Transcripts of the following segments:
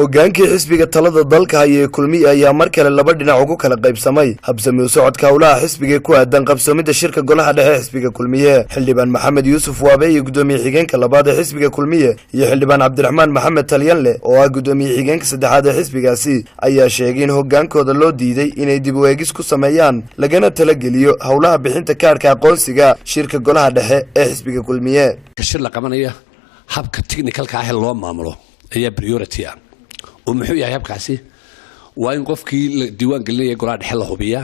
hogaankii xisbiga talada dalka haya kulmiye ayaa mar kale laba dhinac ugu kala qaybsamay habsami u socodka howlaha xisbiga ku aadan qabsoomida shirka golaha dhexe xisbiga kulmiye xildhibaan maxamed yuusuf waabe iyo gudoomiye xigeenka labaad ee xisbiga kulmiye iyo xildhibaan cabdiraxmaan maxamed talyanle oo ah gudoomiye xigeenka saddexaad ee xisbigaasi ayaa sheegay in hogaankooda loo diiday inay dib u eegis ku sameeyaan lagana talageliyo howlaha bixinta kaarka aqoonsiga shirka golaha dhexe ee xisbiga kulmiye shir la qabanaya habka technicalka ah loo maamulo ayaa priority ah ومحو يا هبكاسي وين قفكي ديوان قلنا يقول هذا حلا هوبيا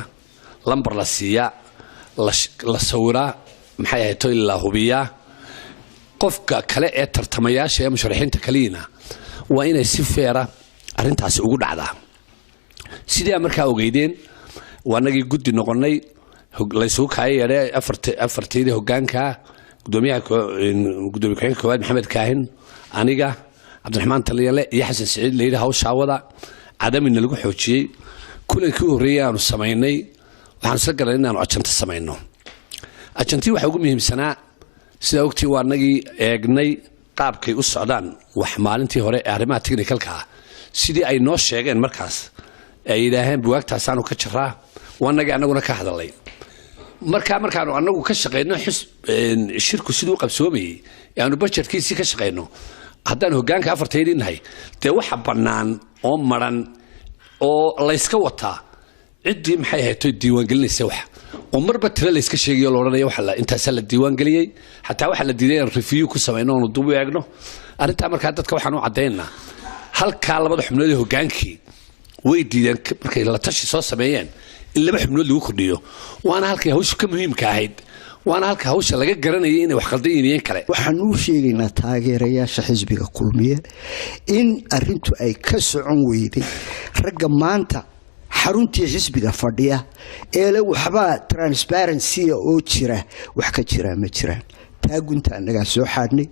لمبر للسيا للصورة محيا توي الله هوبيا قفك كلا ترتمياش يا مشرحين تكلينا وين السفيرة أرنت عس وجود عذا سيدي أمريكا وجيدين وأنا جد نقولني ليسوق هاي يا أفرتيدي هجانكا قدومي كان كواد محمد كاهن أنيجا عبد الرحمن تليالي يحسن سعيد ليلة هاوش عوضة عدم إن لقوا حوشي كل كوريان والسمايني وحنسجل لنا عشان تسمعينه عشان تي واحد يقوم سنة سلوكتي وارنجي أجني قاب كي السودان وحمالنتي هراء أرمات تكنيكال كا سيدي أي نوش شيء مركز أي لهم بوقت حسن وكشرة وارنجي أنا قلنا كهذا اللي مركا أنا وكشقينا حس الشركة سيدو قبسوبي يعني بشر كيسي كشقينه haddaan hoggaanka afarteedii nahay dee waxa bannaan oo maran oo la iska wataa ciddii maxay ahayd diiwaan gelinaysa wax oo marba tira la iska sheegayo la oranayo waxa la intaas la diiwaan geliyay hatta waxa la diiday in review ku sameeyno oo dub eegno arinta markaa dadka waxaan u cadeynaa halka labada xubnood ee hoggaankii way diideen markay la tashi soo sameeyeen in laba xubnood lagu kordhiyo waana halkii hawshu ka muhiimka ahayd وانا هلك هوش laga garanayay inay wax qaldaynayeen kale waxaan u sheegaynaa taageerayaasha xisbiga kulmiye in arintu ay ka socon weeyday raga maanta xaruntii xisbiga fadhiya ee waxba transparency oo jira wax ka jira ma jiraan taagunta anaga soo xaadnay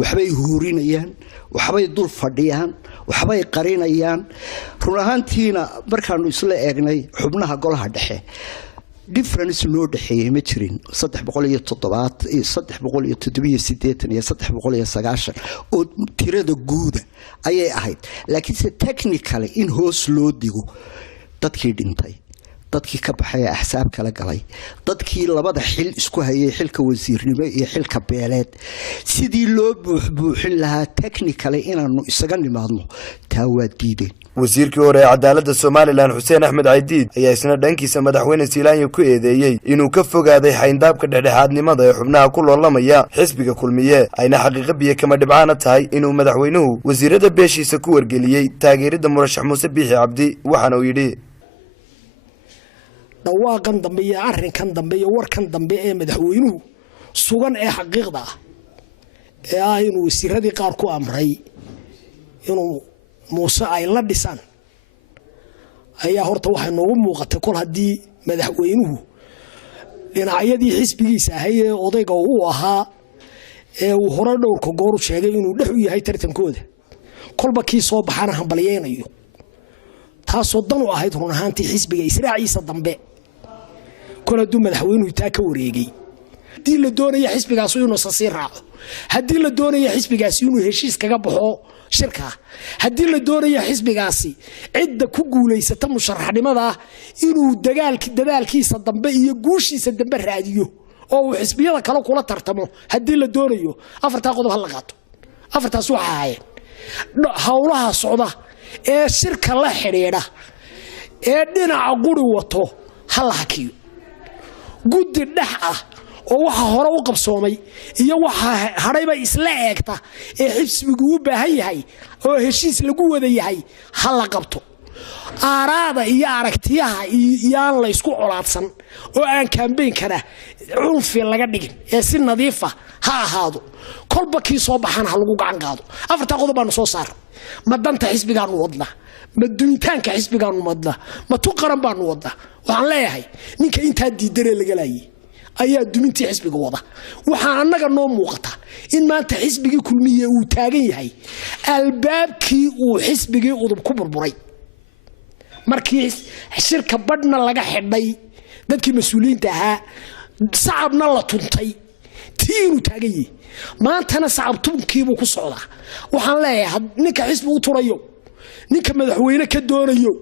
waxbay huurinayaan waxbay dul fadhiyaan waxbay qarinayaan run ahaantiina markaanu isla eegnay xubnaha golaha dhexe difference loo dhaxeeyay ma jirin 307 iyo 378 iyo 390 oo tirada guuda ayay ahayd laakiin se technically in hoos loo digo dadkii dhintay dadkii ka baxay ahsaab kala galay dadkii labada xil isku hayay xilka wasiirnimo iyo xilka beeleed sidii loo buuxin lahaa technically inaanu isaga nimaadno taa waa diiday wasiirkii hore ee cadaaladda Soomaaliland Xuseen Axmed Caydiid ayaa isna dhankiisa madaxweyne Siilaanyo ku eedeeyay inuu ka fogaaday xayndaabka dhexdhexaadnimada ee xubnaha ku loolamaya xisbiga kulmiye ayna xaqiiqo biyo kama dhibcaana tahay inuu madaxweynuhu wasiirada beeshiisa ku wargeliyay taageerada murashax Muuse Biixi Cabdi waxaana uu yidhi dhawaaqan dambe iyo arrinkan dambe iyo warkan dambe ee madaxweynuhu sugan ee xaqiiqda ah ee inuu wasiiradii qaar ku amray inuu Muuse ay la dhisaan ayaa horta waxa noogu muuqatay kol hadii madaxweynuhu dhinacyadii xisbigiisa ahay ee odayga uu ahaa ee uu hore dhowrka goor u sheegay inuu dhex u yahay tartankooda kolba kii soo baxana hambalyeeyo taasoo dan u ahayd run ahaantii xisbiga israaciisa dambe kol haduu madaxweynuhu taa ka wareegay hadii la doonayo xisbigaas inuu sii raaco hadii la doonayo xisbigaas inuu heshiis kaga baxo shirka hadii la doonayo xisbigaasi cidda ku guuleysata musharaxnimada inuu dadaalkiisa dambe iyo guushiisa dambe raadiyo oo uu xisbiyada kale kula tartamo hadii la doonayo afarta qodob hal qaato afartaas waxa ahaayeen hawlaha socda ee shirka la xiriira ee dhinaca guri wato hal hakiyo guddi dhex ah oo waxa hore u qabsoomay iyo waxa harayba isla eegta ee xisbigu u baahan yahay oo heshiis lagu wada yahay hal la qabto aaraada iyo aragtiyaha iyaan la isku colaadsan oo aan campaign-kana cunfi laga dhigin ee si nadiif ah ha ahaado kolba kii soo baxana lagu gacan qaado afarta qodob baan soo saar ma danta xisbigaan wadna ma duuntaanka xisbigaan wadna ma tu qaran baan wadna waxaan leeyahay ninka inta diidaree laga laayay ayaa dumintii xisbiga wada waxa anaga noo muuqata in maanta xisbigii kulmiye uu taagan yahay albaabkii uu xisbigii udub ku burburay markii shirka badhna laga xidhay dadkii mas'uuliyiinta ahaa sacabna la tuntay tiinu taagan yahay maantana sacab tunkiibu ku socdaa waxaan leeyahay ninka xisbi u turayo ninka madaxweyne ka doonayo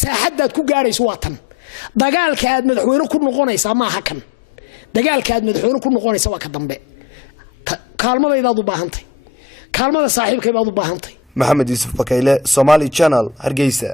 saaxadaad ku gaarayso waa tan dagaalka aad madaxweyne ku noqonaysaa maaha kan dagaalka aad madaxweyne ku noqonaysaa waa ka dambe kaalmadaydaad u baahantay kaalmada saaxiibkay baad u baahantay maxamed yuusuf bakayle Somali Channel Hargeysa